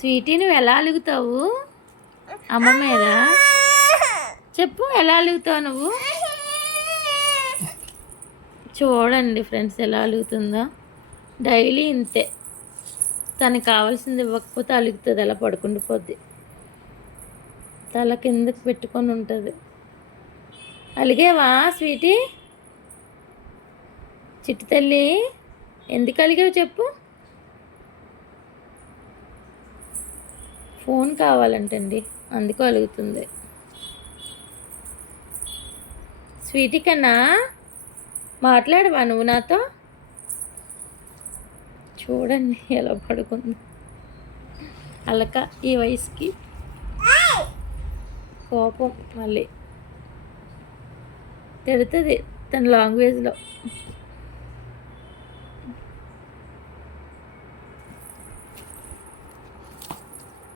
Sweety నువ్వు ఎలా అలుగుతావు? అమ్మ మీద? చెప్పు ఎలా అలుగుతావు నువ్వు? చూడండి ఫ్రెండ్స్ ఎలా అలుగుతుందో. డైలీ ఇంతే. తనకి కావాల్సింది ఇవ్వకపోతే అలుగుతుంది అలా పడుకుండిపోద్ది తల కిందకి పెట్టుకొని ఉంటుంది? అలిగేవా స్వీటీ? చిట్టి తల్లి ఎందుకు అలిగావు చెప్పు. ఫోన్ కావాలంటండి. అందుకు అలుగుతుంది స్వీటీ కన్నా మాట్లాడవా నువ్వు నాతో? చూడండి ఎలా పడుకుంది. అలక ఈ వయసుకి. కోపం మళ్ళీ. తిడుతుంది తన లాంగ్వేజ్లో.